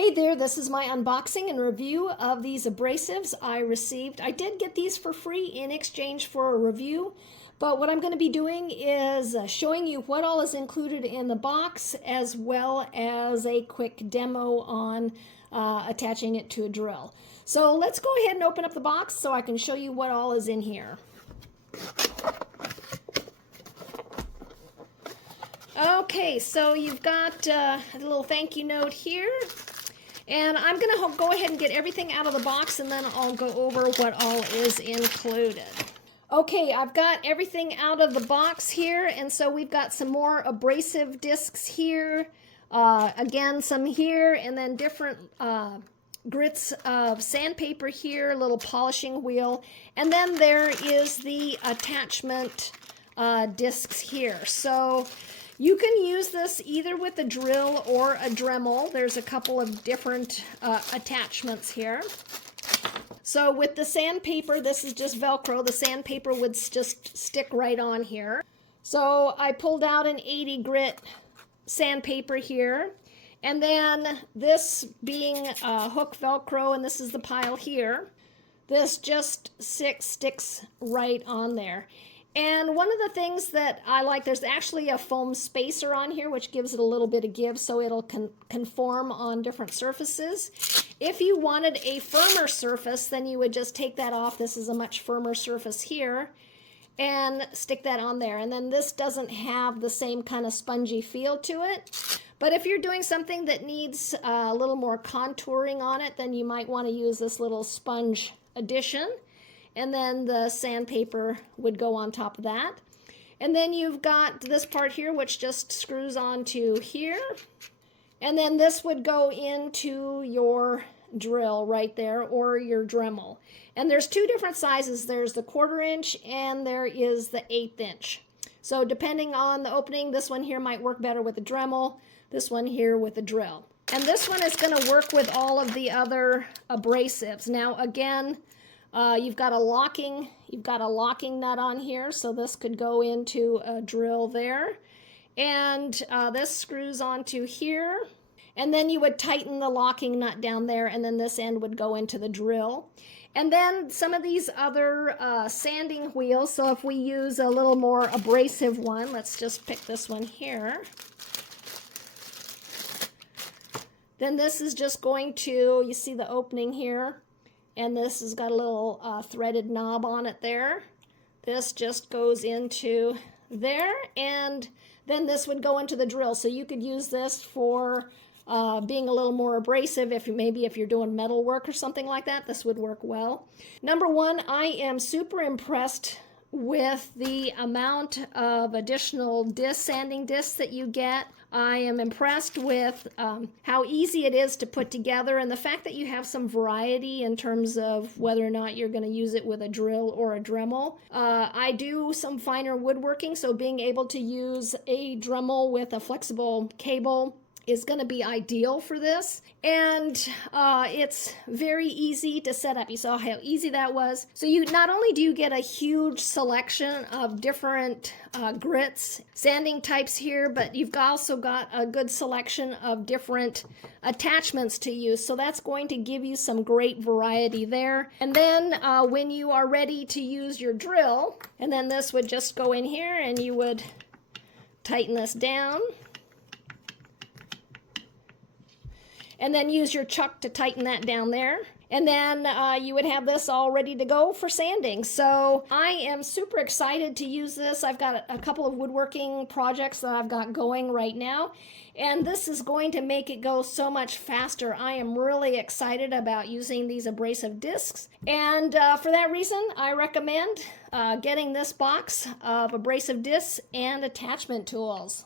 Hey there, this is my unboxing and review of these abrasives I received. I did get these for free in exchange for a review, but what I'm going to be doing is showing you what all is included in the box, as well as a quick demo on attaching it to a drill. So let's go ahead and open up the box so I can show you what all is in here. Okay, so you've got a little thank you note here. And I'm going to go ahead and get everything out of the box, and then I'll go over what all is included. Okay, I've got everything out of the box here, and so we've got some more abrasive discs here. Again, some here, and then different grits of sandpaper here, a little polishing wheel. And then there is the attachment discs here. So you can use this either with a drill or a Dremel. There's a couple of different attachments here. So with the sandpaper, this is just Velcro. The sandpaper would just stick right on here. So I pulled out an 80 grit sandpaper here. And then this being hook Velcro, and this is the pile here, this just sticks right on there. And one of the things that I like, there's actually a foam spacer on here, which gives it a little bit of give so it'll conform on different surfaces. If you wanted a firmer surface, then you would just take that off. This is a much firmer surface here, and stick that on there. And then this doesn't have the same kind of spongy feel to it. But if you're doing something that needs a little more contouring on it, then you might want to use this little sponge addition. And then the sandpaper would go on top of that. And then you've got this part here, which just screws onto here. And then this would go into your drill right there, or your Dremel. And there's two different sizes. There's the 1/4 inch and there is the 1/8 inch. So depending on the opening, this one here might work better with a Dremel, this one here with a drill. And this one is going to work with all of the other abrasives. Now again, you've got a locking nut on here, so this could go into a drill there. And this screws onto here. And then you would tighten the locking nut down there, and then this end would go into the drill. And then some of these other sanding wheels, so if we use a little more abrasive one, let's just pick this one here. Then this is just going to, you see the opening here? And this has got a little threaded knob on it there. This just goes into there, and then this would go into the drill. So you could use this for being a little more abrasive. If you're doing metal work or something like that, this would work well. Number one, I am super impressed with the amount of additional sanding discs that you get. I am impressed with how easy it is to put together, and the fact that you have some variety in terms of whether or not you're going to use it with a drill or a Dremel. I do some finer woodworking, so being able to use a Dremel with a flexible cable is going to be ideal for this. And it's very easy to set up. You saw how easy that was. So you not only do you get a huge selection of different grits, sanding types here, but you've also got a good selection of different attachments to use. So that's going to give you some great variety there. And then when you are ready to use your drill, and then this would just go in here, and you would tighten this down. And then use your chuck to tighten that down there. And then you would have this all ready to go for sanding. So I am super excited to use this. I've got a couple of woodworking projects that I've got going right now, and this is going to make it go so much faster. I am really excited about using these abrasive discs. And for that reason, I recommend getting this box of abrasive discs and attachment tools.